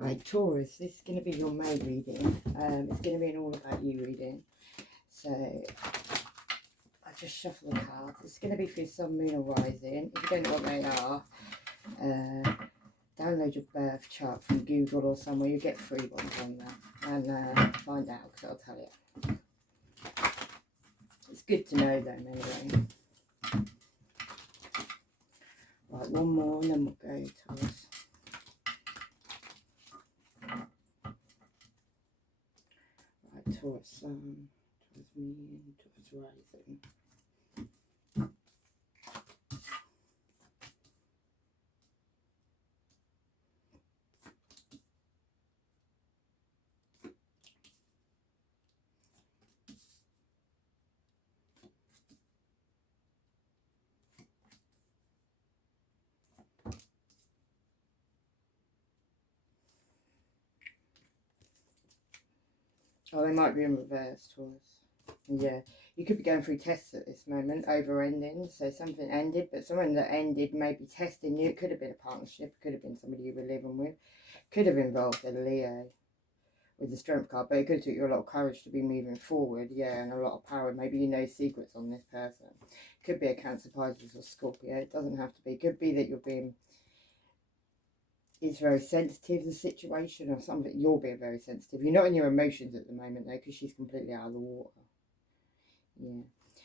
Right, Taurus, this is going to be your May reading. It's going to be an all about you reading. So, I just shuffle the cards. It's going to be for your sun, moon or rising. If you don't know what they are, download your birth chart from Google or somewhere. You get free ones on there. And find out, because I'll tell you. It's good to know them anyway. Right, one more and then we'll go, Taurus. Taurus sun, Taurus moon, Taurus rising. Oh, they might be in reverse, Taurus. Yeah, you could be going through tests at this moment, over ending. So something ended, but someone that ended may be testing you. It could have been a partnership. It could have been somebody you were living with. Could have involved a Leo with the strength card, but it could have took you a lot of courage to be moving forward. Yeah, and a lot of power. Maybe you know secrets on this person. Could be a Cancer, Pisces or Scorpio. It doesn't have to be. It could be that you're being... It's very sensitive, the situation, or something. You're being very sensitive. You're not in your emotions at the moment, though, because she's completely out of the water. Yeah.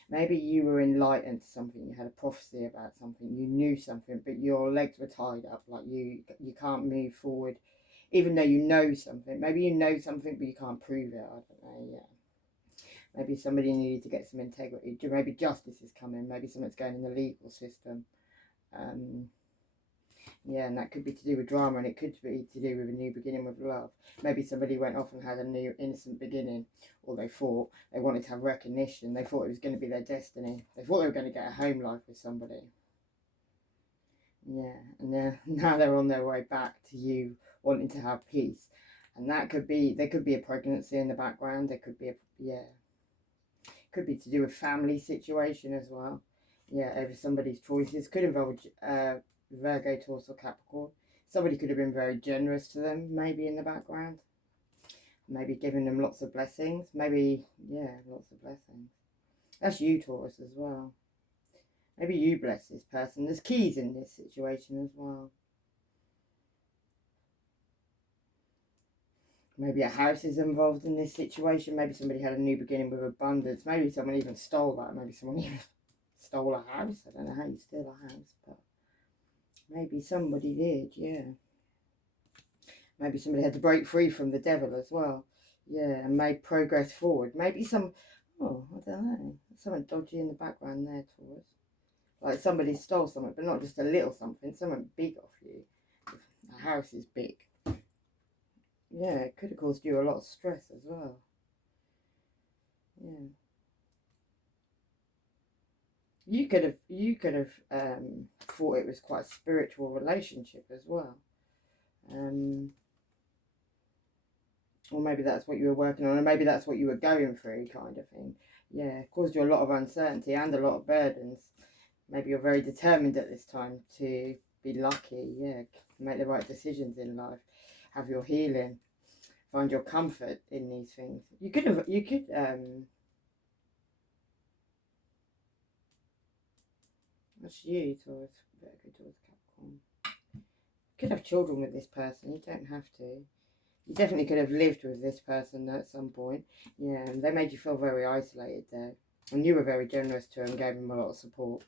Maybe you were enlightened to something. You had a prophecy about something. You knew something, but your legs were tied up. Like you can't move forward, even though you know something. Maybe you know something, but you can't prove it. I don't know, yeah. Maybe somebody needed to get some integrity. Maybe justice is coming. Maybe something's going in the legal system. Yeah, and that could be to do with drama, and it could be to do with a new beginning with love. Maybe somebody went off and had a new innocent beginning, or they thought they wanted to have recognition. They thought it was going to be their destiny. They thought they were going to get a home life with somebody. Yeah, and now they're on their way back to you wanting to have peace. And that could be, there could be a pregnancy in the background. There could be a, yeah. Could be to do with family situation as well. Yeah, over somebody's choices. Could involve Virgo, Taurus or Capricorn. Somebody could have been very generous to them, maybe in the background. Maybe giving them lots of blessings. Maybe, yeah, lots of blessings. That's you, Taurus, as well. Maybe you bless this person. There's keys in this situation as well. Maybe a house is involved in this situation. Maybe somebody had a new beginning with abundance. Maybe someone even stole that. Maybe someone even stole a house. I don't know how you steal a house, but maybe somebody did, yeah. Maybe somebody had to break free from the devil as well. Yeah, and made progress forward. Maybe some, oh, I don't know. Something dodgy in the background there, Taurus. Like somebody stole something, but not just a little something. Something big off you. The house is big. Yeah, it could have caused you a lot of stress as well. Yeah. You could have thought it was quite a spiritual relationship as well. Or maybe that's what you were working on, or maybe that's what you were going through, kind of thing. Yeah, it caused you a lot of uncertainty and a lot of burdens. Maybe you're very determined at this time to be lucky, yeah, make the right decisions in life, have your healing, find your comfort in these things. That's you, Taurus, Virgo, Taurus, Capricorn. You could have children with this person, you don't have to. You definitely could have lived with this person at some point. Yeah, and they made you feel very isolated there. And you were very generous to them, gave them a lot of support,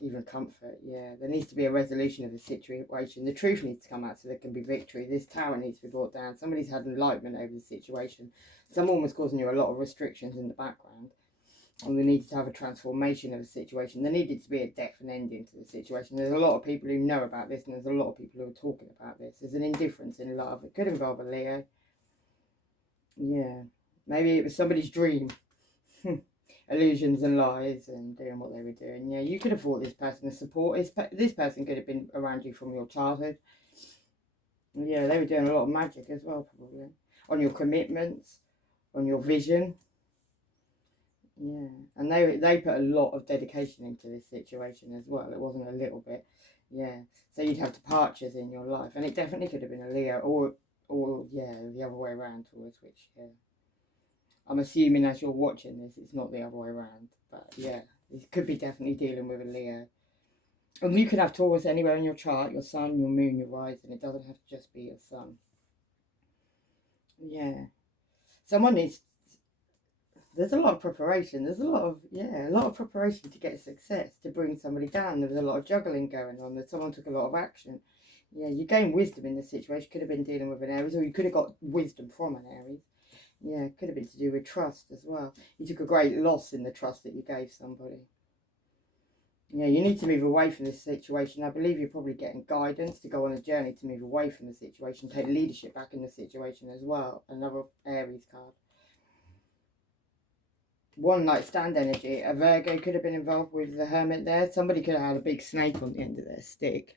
even comfort. Yeah, there needs to be a resolution of the situation. The truth needs to come out so there can be victory. This tower needs to be brought down. Somebody's had enlightenment over the situation. Someone was causing you a lot of restrictions in the background. And we needed to have a transformation of the situation. There needed to be a definite ending to the situation. There's a lot of people who know about this, and there's a lot of people who are talking about this. There's an indifference in love. It could involve a Leo. Yeah. Maybe it was somebody's dream. Illusions and lies and doing what they were doing. Yeah, you could have thought this person was support. This person could have been around you from your childhood. Yeah, they were doing a lot of magic as well, probably. On your commitments, on your vision. Yeah, and they put a lot of dedication into this situation as well. It wasn't a little bit. Yeah, so you'd have departures in your life, and it definitely could have been a Leo, or Or, yeah, the other way around, Taurus, which, yeah. I'm assuming as you're watching this, it's not the other way around. But, yeah, it could be definitely dealing with a Leo. And you can have Taurus anywhere in your chart, your sun, your moon, your rising. It doesn't have to just be your sun. Yeah. Someone needs... There's a lot of preparation. There's a lot of preparation to get success, to bring somebody down. There was a lot of juggling going on. That someone took a lot of action. Yeah, you gain wisdom in this situation. Could have been dealing with an Aries, or you could have got wisdom from an Aries. Yeah, it could have been to do with trust as well. You took a great loss in the trust that you gave somebody. Yeah, you need to move away from this situation. I believe you're probably getting guidance to go on a journey to move away from the situation, take leadership back in the situation as well. Another Aries card. One night stand energy. A Virgo could have been involved with the Hermit there. Somebody could have had a big snake on the end of their stick.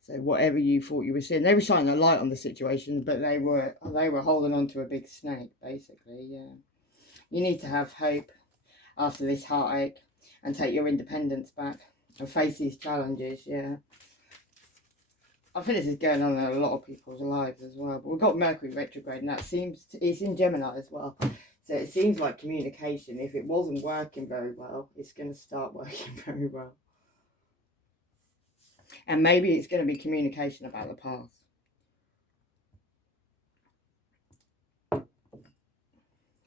So whatever you thought you were seeing, they were shining a light on the situation, but they were holding on to a big snake, basically. Yeah, you need to have hope after this heartache and take your independence back and face these challenges. Yeah, I think this is going on in a lot of people's lives as well. But we've got Mercury retrograde, and it's in Gemini as well. So it seems like communication, if it wasn't working very well, it's going to start working very well. And maybe it's going to be communication about the past.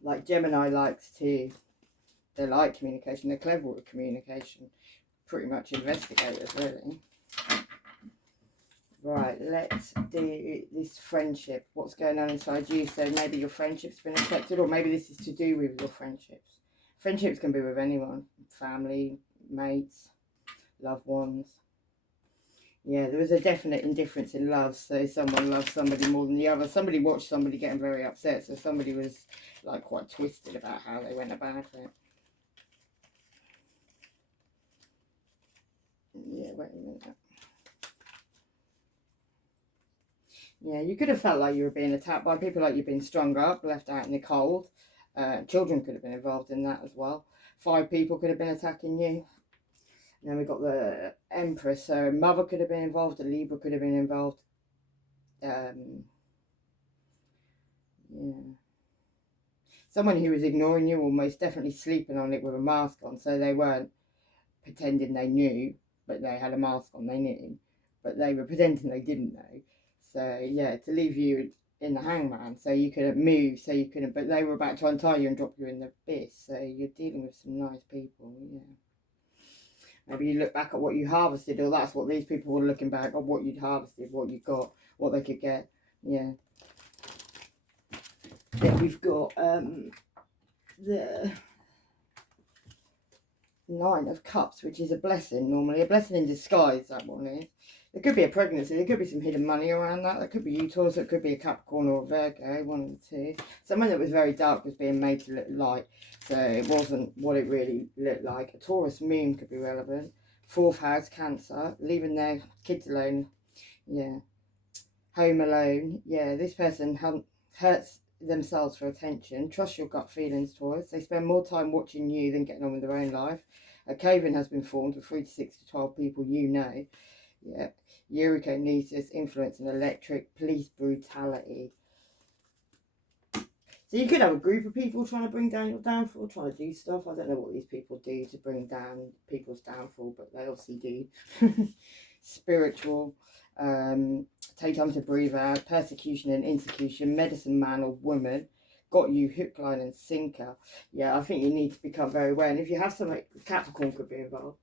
Like Gemini they like communication. They're clever with communication. Pretty much investigators, really. Right, let's do this friendship. What's going on inside you? So maybe your friendship's been affected, or maybe this is to do with your friendships. Friendships can be with anyone. Family, mates, loved ones. Yeah, there was a definite indifference in love. So someone loved somebody more than the other. Somebody watched somebody getting very upset. So somebody was like quite twisted about how they went about it. Yeah, wait a minute. Yeah, you could have felt like you were being attacked by people, like you've been strung up, left out in the cold. Children could have been involved in that as well. 5 people could have been attacking you. And then we got the Empress, so mother could have been involved, a Libra could have been involved. Yeah. Someone who was ignoring you, or most definitely sleeping on it with a mask on, so they weren't pretending they knew, but they had a mask on, they knew, but they were pretending they didn't know. So yeah, to leave you in the hangman, so you couldn't move, so you couldn't, but they were about to untie you and drop you in the abyss, so you're dealing with some nice people. Yeah, maybe you look back at what you harvested, or that's what these people were looking back at, what you'd harvested, what you got, what they could get. Yeah. Then we've got the 9 of Cups, which is a blessing normally, a blessing in disguise, that one is. There could be a pregnancy, there could be some hidden money around that. There could be you, Taurus, it could be a Capricorn or a Virgo, one of the two. Someone that was very dark was being made to look light, so it wasn't what it really looked like. A Taurus moon could be relevant. 4th house, Cancer, leaving their kids alone. Yeah. Home alone. Yeah, this person hurts themselves for attention. Trust your gut feelings, Taurus. They spend more time watching you than getting on with their own life. A coven has been formed with 3 to 6 to 12 people you know. Yeah, Eurokinesis, influence and electric, police brutality. So you could have a group of people trying to bring down your downfall, trying to do stuff. I don't know what these people do to bring down people's downfall, but they obviously do. Spiritual, take time to breathe out, persecution and insecurity, medicine man or woman, got you hook, line and sinker. Yeah, I think you need to become very aware. And if you have something, Capricorn could be involved.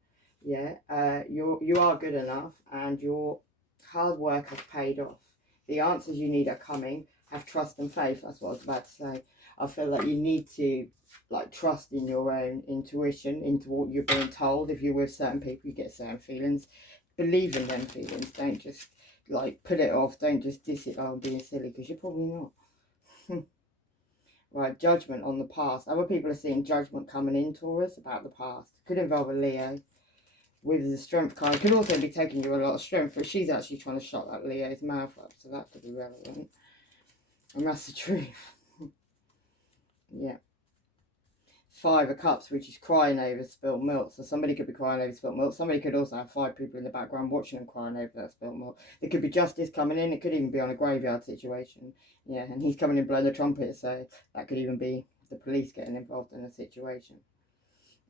Yeah, you are good enough, and your hard work has paid off. The answers you need are coming. Have trust and faith. That's what I was about to say. I feel like you need to trust in your own intuition, into what you're being told. If you're with certain people, you get certain feelings. Believe in them feelings. Don't just put it off. Don't just diss it. Oh, I'm being silly, because you're probably not. Right, judgment on the past. Other people are seeing judgment coming in, Taurus, about the past. Could involve a Leo. With the strength card, could also be taking you a lot of strength, but she's actually trying to shut that Leo's mouth up, so that could be relevant. And that's the truth. Yeah. Five of Cups, which is crying over spilt milk. So somebody could be crying over spilt milk. Somebody could also have 5 people in the background watching them crying over that spilt milk. There could be justice coming in. It could even be on a graveyard situation. Yeah, and he's coming in blowing the trumpet, so that could even be the police getting involved in a situation.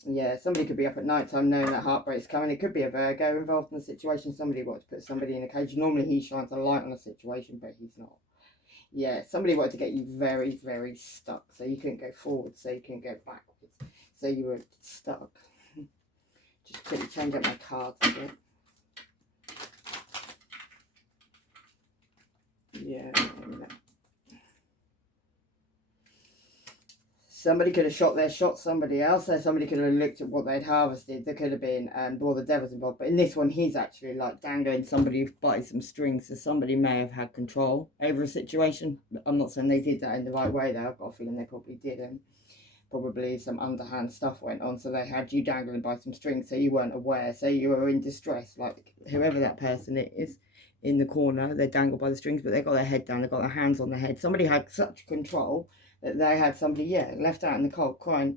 Yeah, somebody could be up at night time knowing that heartbreak's coming. It could be a Virgo involved in the situation. Somebody wants to put somebody in a cage. Normally he shines a light on a situation, but he's not. Yeah, somebody wanted to get you very, very stuck. So you couldn't go forward, so you couldn't go backwards. So you were stuck. Just quickly change up my cards a bit. Yeah. Somebody could have shot somebody else. So somebody could have looked at what they'd harvested. There could have been, well, the devil's involved. But in this one, he's actually like dangling somebody by some strings. So somebody may have had control over a situation. I'm not saying they did that in the right way, though. I've got a feeling they probably didn't. Probably some underhand stuff went on. So they had you dangling by some strings, so you weren't aware. So you were in distress. Like whoever that person is in the corner, they're dangled by the strings, but they got their head down. They got their hands on their head. Somebody had such control that they had somebody, left out in the cold crying.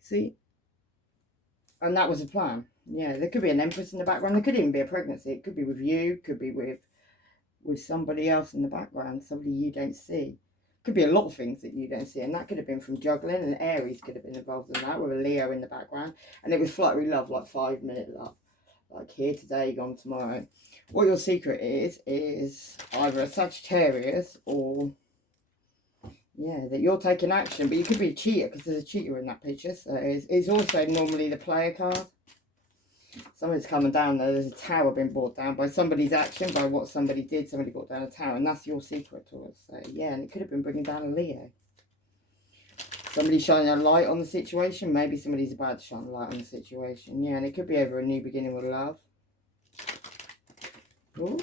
See? And that was a plan. Yeah, there could be an empress in the background. There could even be a pregnancy. It could be with you. Could be with somebody else in the background. Somebody you don't see. Could be a lot of things that you don't see. And that could have been from juggling. And Aries could have been involved in that with a Leo in the background. And it was fluttery love, like 5-minute love. Like here today, gone tomorrow. What your secret is either a Sagittarius or... yeah, that you're taking action, but you could be a cheater because there's a cheater in that picture. So it's also normally the player card. Somebody's coming down there. There's a tower being brought down by somebody's action, by what somebody did. Somebody brought down a tower, and that's your secret to us. So yeah, and it could have been bringing down a Leo. Somebody shining a light on the situation. Maybe somebody's about to shine a light on the situation. Yeah, and it could be over a new beginning with love. Ooh.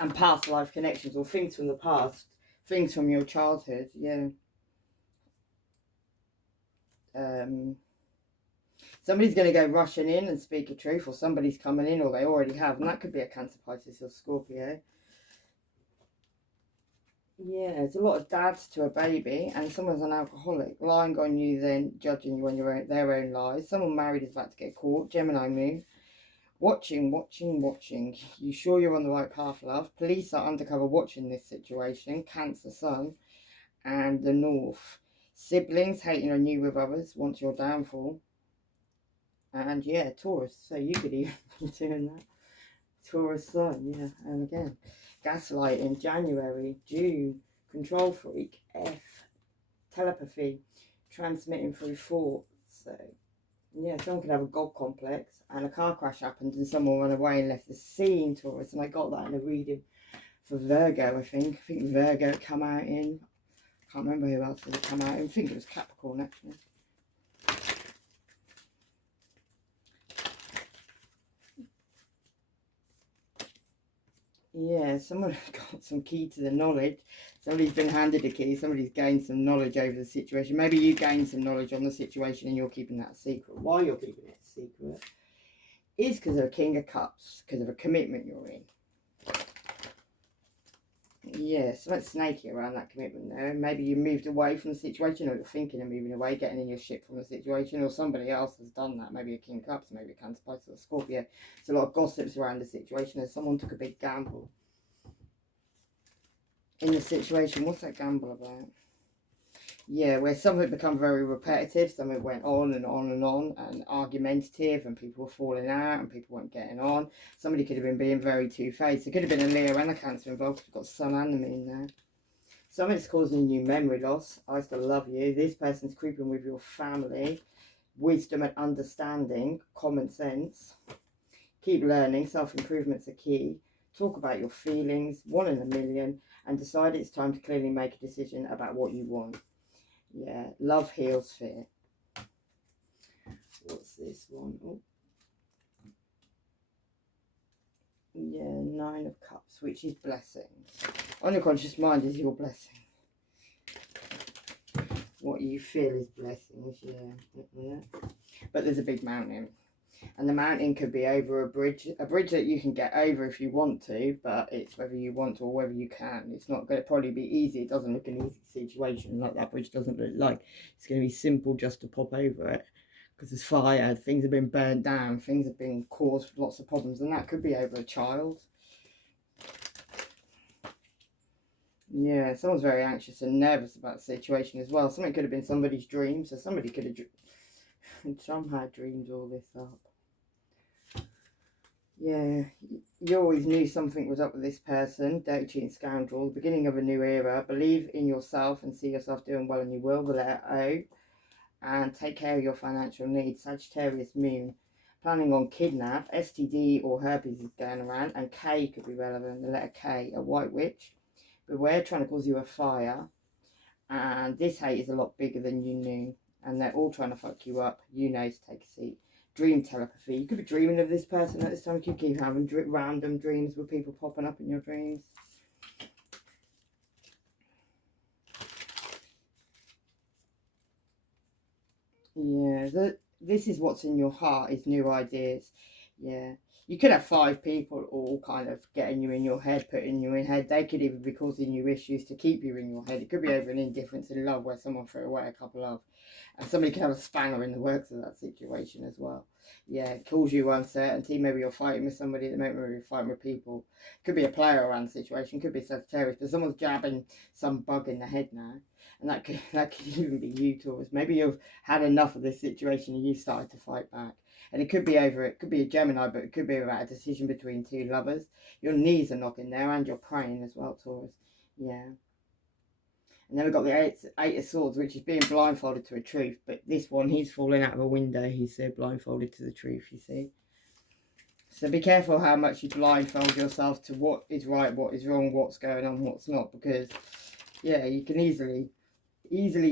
And past life connections or things from the past, things from your childhood, yeah. Somebody's going to go rushing in and speak a truth, or somebody's coming in, or they already have, and that could be a Cancer, Pisces or Scorpio. Yeah, there's a lot of dads to a baby, and someone's an alcoholic, lying on you, then judging you on their own lies. Someone married is about to get caught, Gemini moon. Watching. You sure you're on the right path, love? Police are undercover watching this situation. Cancer, Sun, and the North. Siblings hating on you with others, want your downfall. And yeah, Taurus. So you could even be doing that. Taurus, Sun, yeah. And again, gaslighting, January, June, control freak, F, telepathy, transmitting through thought. So yeah, someone could have a god complex and a car crash happened and someone ran away and left the scene, Taurus. And I got that in a reading for Virgo, I think. I think Virgo come out in, I can't remember who else did it come out in. I think it was Capricorn, actually. Yeah, someone got some key to the knowledge. Somebody's been handed a key. Somebody's gained some knowledge over the situation. Maybe you gained some knowledge on the situation and you're keeping that secret. Why you're keeping it secret is because of a King of Cups, because of a commitment you're in. Yeah, something snaky around that commitment there. Maybe you moved away from the situation, or you're thinking of moving away, getting in your ship from the situation, or somebody else has done that. Maybe a King of Cups, maybe a Cancer, Pisces or Scorpio. There's a lot of gossips around the situation as someone took a big gamble in the situation. What's that gamble about? Yeah, where something become very repetitive, something went on and on and on, and argumentative, and people were falling out, and people weren't getting on. Somebody could have been being very two-faced. There could have been a Leo and a Cancer involved. We've got Sun and the Moon there. Something's causing you memory loss. I still love you. This person's creeping with your family. Wisdom and understanding, common sense. Keep learning. Self-improvement's a key. Talk about your feelings, 1 in a million, and decide it's time to clearly make a decision about what you want. Yeah, love heals fear. What's this one? Oh. Yeah, 9 of Cups, which is blessings. On your conscious mind is your blessing. What you feel is blessings, yeah. But there's a big mountain. And the mountain could be over a bridge that you can get over if you want to, but it's whether you want to or whether you can. It's not going to probably be easy. It doesn't look an easy situation. Like that bridge doesn't look like it's going to be simple just to pop over it, because there's fire, things have been burned down, things have been caused lots of problems, and that could be over a child. Yeah, someone's very anxious and nervous about the situation as well. Something could have been somebody's dream, so somebody could have somehow dreamed all this up. Yeah, you always knew something was up with this person. Dirty, cheating scoundrel. The beginning of a new era. Believe in yourself and see yourself doing well, and you will. The letter O. And take care of your financial needs. Sagittarius moon. Planning on kidnap. STD or herpes is going around. And K could be relevant. The letter K. A white witch. Beware, trying to cause you a fire. And this hate is a lot bigger than you knew. And they're all trying to fuck you up. You know to take a seat. Dream telepathy. You could be dreaming of this person at this time. You could keep having random dreams with people popping up in your dreams. Yeah, this is what's in your heart, is new ideas. Yeah. You could have 5 people all kind of getting you in your head, putting you in head. They could even be causing you issues to keep you in your head. It could be over an indifference in love where someone threw away a couple of. And somebody could have a spanner in the works of that situation as well. Yeah, it causes you uncertainty. Maybe you're fighting with somebody at the moment, maybe you're fighting with people. Could be a player around the situation, could be Sagittarius, but someone's jabbing some bug in the head now. And that could even be you, Taurus. Maybe you've had enough of this situation and you've started to fight back. And it could be over, it could be a Gemini, but it could be about a decision between 2 lovers. Your knees are knocking there and you're praying as well, Taurus. Yeah. And then we've got the eight of Swords, which is being blindfolded to a truth. But this one, he's falling out of a window, he said, blindfolded to the truth, you see. So be careful how much you blindfold yourself to what is right, what is wrong, what's going on, what's not. Because, yeah, you can easily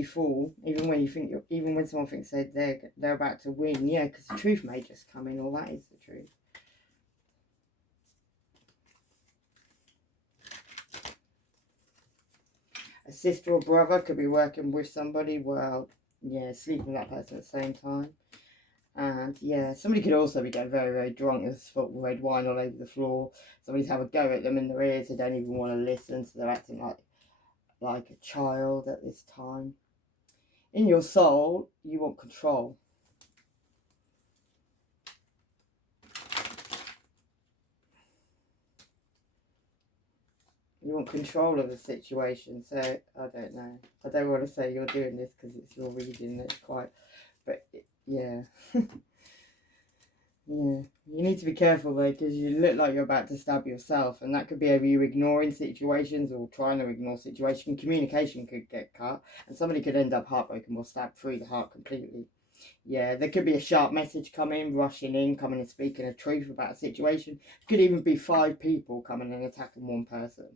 fall, even when someone thinks they're about to win. Yeah, because the truth may just come in, or that is the truth. A sister or brother could be working with somebody, well, yeah, sleeping with that person at the same time. And yeah, somebody could also be getting very, very drunk. There's red wine all over the floor. Somebody's having a go at them in their ears. They don't even want to listen, so they're acting like a child at this time. In your soul, you want control. You want control of the situation. So, I don't know. I don't want to say you're doing this because it's your reading. It's quite... But, yeah. Yeah. You need to be careful, though, because you look like you're about to stab yourself. And that could be over you ignoring situations or trying to ignore situations. Communication could get cut. And somebody could end up heartbroken or stabbed through the heart completely. Yeah, there could be a sharp message coming, rushing in, coming and speaking a truth about a situation. It could even be 5 people coming and attacking one person.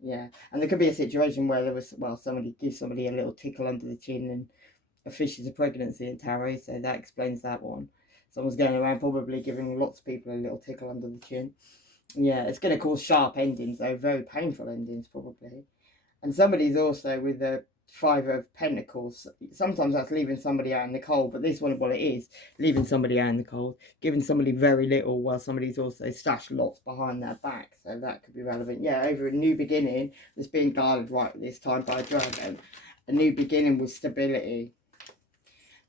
Yeah, and there could be a situation where there was, well, somebody gives somebody a little tickle under the chin and officials a pregnancy in tarot, so that explains that one. Someone's going around probably giving lots of people a little tickle under the chin. Yeah, it's going to cause sharp endings, though, very painful endings probably. And somebody's also with the 5 of Pentacles. Sometimes that's leaving somebody out in the cold, but this one, well, it is leaving somebody out in the cold, giving somebody very little while somebody's also stashed lots behind their back. So that could be relevant. Yeah, over a new beginning that's being guarded right at this time by a dragon. A new beginning with stability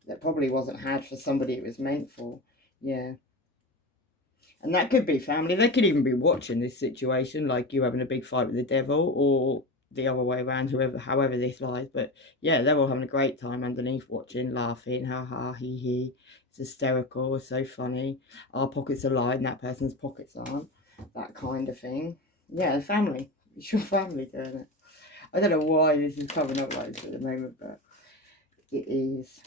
that probably wasn't had for somebody it was meant for. Yeah. And that could be family. They could even be watching this situation, like you having a big fight with the devil, or the other way around, however this lies. But yeah, they're all having a great time underneath, watching, laughing, ha ha, he he. It's hysterical, it's so funny. Our pockets are lined, that person's pockets aren't. That kind of thing. Yeah, family. It's your family doing it. I don't know why this is coming up like this at the moment, but it is.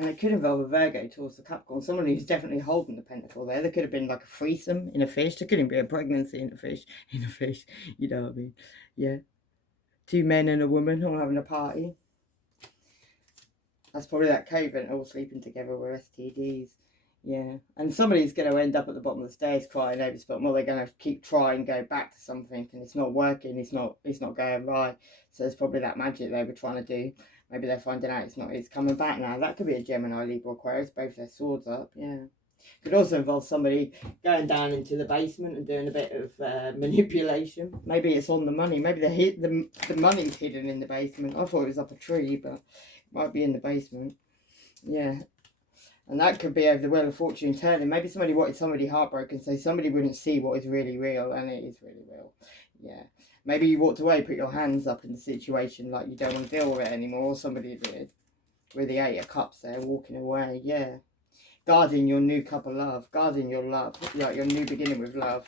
And it could involve a Virgo towards the Capricorn, someone who's definitely holding the pentacle there. There could have been like a threesome in a fish. There couldn't be a pregnancy in a fish. You know what I mean? Yeah. 2 men and a woman all having a party. That's probably that cave and all sleeping together with STDs. Yeah. And somebody's going to end up at the bottom of the stairs crying over spot. Well, they're going to keep trying, go back to something, and it's not working. It's not going right. So it's probably that magic they were trying to do. Maybe they're finding out it's coming back now. That could be a Gemini, Libra, Aquarius, both their swords up, yeah. Could also involve somebody going down into the basement and doing a bit of manipulation. Maybe it's on the money. Maybe the money's hidden in the basement. I thought it was up a tree, but it might be in the basement. Yeah. And that could be over the Wheel of Fortune turning. Maybe somebody wanted somebody heartbroken, so somebody wouldn't see what is really real, and it is really real. Yeah. Maybe you walked away, put your hands up in the situation like you don't want to deal with it anymore, or somebody did. With the 8 of Cups there, walking away, yeah. Guarding your new cup of love, guarding your love, like your new beginning with love.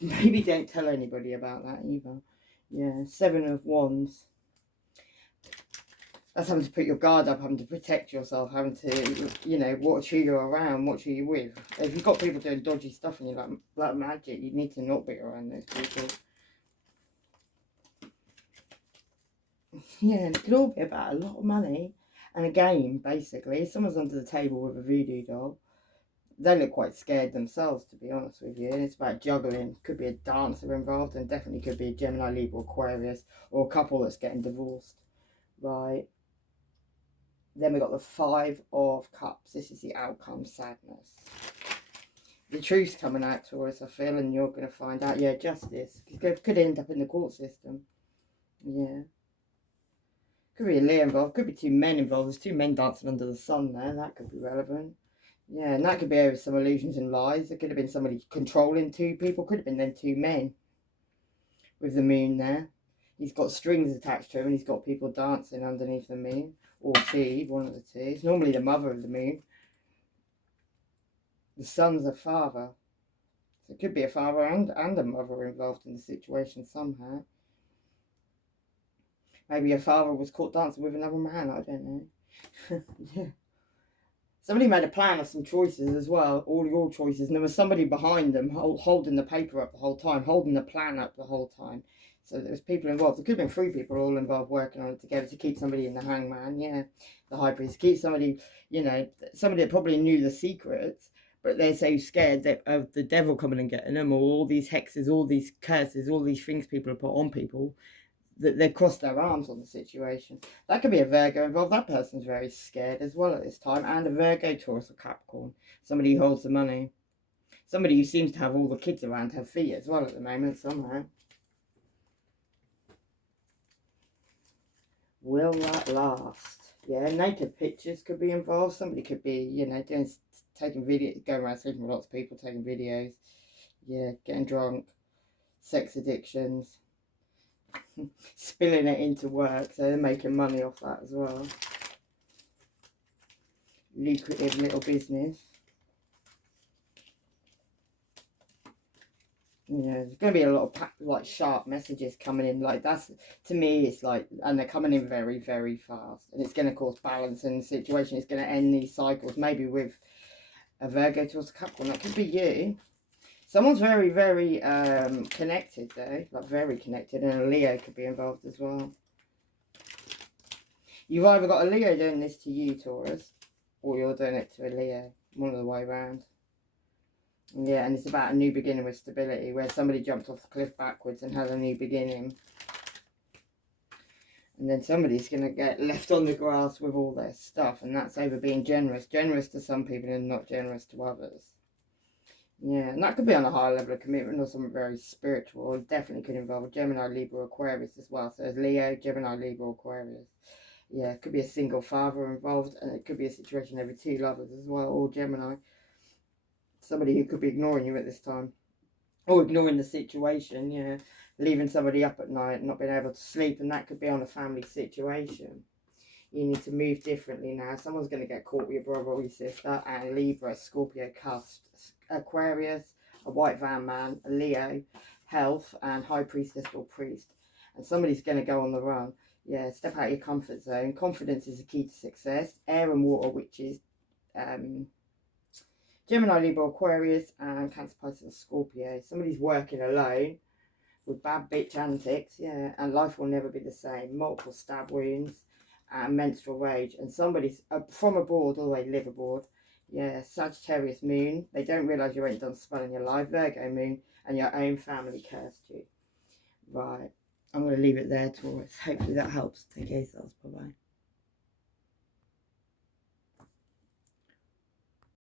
Maybe don't tell anybody about that either. Yeah, 7 of Wands. That's having to put your guard up, having to protect yourself, having to, you know, watch who you're around, watch who you're with. If you've got people doing dodgy stuff and you're like black magic, you need to not be around those people. Yeah, and it could all be about a lot of money and a game, basically. Someone's under the table with a voodoo doll. They look quite scared themselves, to be honest with you. And it's about juggling. Could be a dancer involved, and definitely could be a Gemini, Libra, Aquarius, or a couple that's getting divorced. Right. Then we got the 5 of Cups. This is the outcome, sadness. The truth's coming out, Taurus, I feel, and you're going to find out. Yeah, justice. Could end up in the court system. Yeah. Could be a Leo involved. Could be 2 men involved. There's 2 men dancing under the sun there. That could be relevant. Yeah, and that could be over some illusions and lies. It could have been somebody controlling 2 people. Could have been them 2 men. With the moon there. He's got strings attached to him, and he's got people dancing underneath the moon. Or she, one of the 2. It's normally the mother of the moon. The son's a father. So it could be a father and a mother involved in the situation somehow. Maybe a father was caught dancing with another man, I don't know. Yeah. Somebody made a plan of some choices as well, all your choices, and there was somebody behind them holding the paper up the whole time, holding the plan up the whole time. So there was people involved. There could have been 3 people all involved working on it together to keep somebody in the hangman, yeah. The high priest, keep somebody, you know, somebody that probably knew the secrets, but they're so scared of the devil coming and getting them, or all these hexes, all these curses, all these things people have put on people, that they've crossed their arms on the situation. That could be a Virgo involved. That person's very scared as well at this time. And a Virgo, Taurus, or Capricorn. Somebody who holds the money. Somebody who seems to have all the kids around her feet as well at the moment, somehow. Will that last? Yeah, naked pictures could be involved. Somebody could be, you know, taking videos, going around sleeping with lots of people, taking videos. Yeah, getting drunk. Sex addictions. Spilling it into work, so they're making money off that as well. Lucrative little business. Yeah, there's going to be a lot of like sharp messages coming in. Like that's, to me, it's like, and they're coming in very, very fast, and it's going to cause balance in the situation. It's going to end these cycles, maybe with a Virgo towards a Capricorn. That could be you. Someone's very, very connected though, like very connected, and a Leo could be involved as well. You've either got a Leo doing this to you, Taurus, or you're doing it to a Leo, one of the way around. Yeah, and it's about a new beginning with stability, where somebody jumped off the cliff backwards and had a new beginning. And then somebody's going to get left on the grass with all their stuff, and that's over being generous. Generous to some people and not generous to others. Yeah, and that could be on a higher level of commitment or something very spiritual. It definitely could involve a Gemini, Libra, Aquarius as well. So there's Leo, Gemini, Libra, Aquarius. Yeah, it could be a single father involved, and it could be a situation over 2 lovers as well, or Gemini. Somebody who could be ignoring you at this time. Or ignoring the situation, yeah. Leaving somebody up at night, not being able to sleep, and that could be on a family situation. You need to move differently now. Someone's going to get caught with your brother or your sister. And Libra, Scorpio, cusp, Aquarius, a white van man, a Leo, health, and high priestess or priest. And somebody's going to go on the run. Yeah, step out of your comfort zone. Confidence is the key to success. Air and water, which is Gemini, Libra, Aquarius, and Cancer, Pisces, Scorpio. Somebody's working alone with bad bitch antics, yeah, and life will never be the same. Multiple stab wounds and menstrual rage. And somebody's from abroad, or they live abroad. Yeah, Sagittarius moon. They don't realise you ain't done spelling your life. Virgo moon, and your own family cursed you. Right, I'm going to leave it there, Taurus. Hopefully that helps. Take care, yourselves. Bye-bye.